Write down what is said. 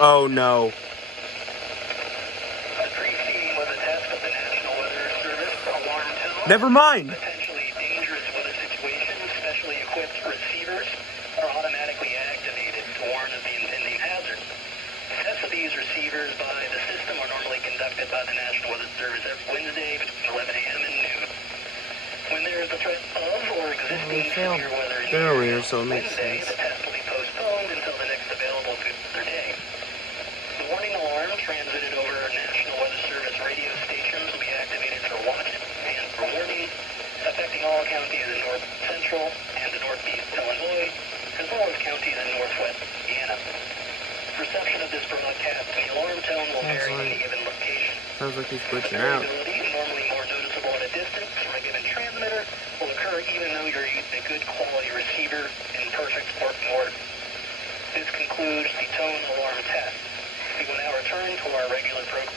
Oh no. Preceding was a test of the National Weather Service alarm tone. Never mind. Potentially dangerous weather situations, specially equipped receivers are automatically activated to warn of the impending hazard. Tests of these receivers by the system are normally conducted by the National Weather Service every Wednesday between 11 a.m. and noon. When there is a threat of or existing severe weather in the earlier, area so it makes Wednesday, sense. the test will be postponed until the next available good day. The warning alarm transmitted over National Weather Service radio stations will be activated for watch and for warning, affecting all counties in north central and the northeast Illinois, as well as counties in northwest Indiana. Reception of this broadcast and the alarm tone will vary in any given location. Sounds like he's The glitching out. variability, normally more noticeable at a distance from a given transmitter, will occur even though you're using a good quality receiver in perfect working order. This concludes the tone alarm test. We will now return to our regular program.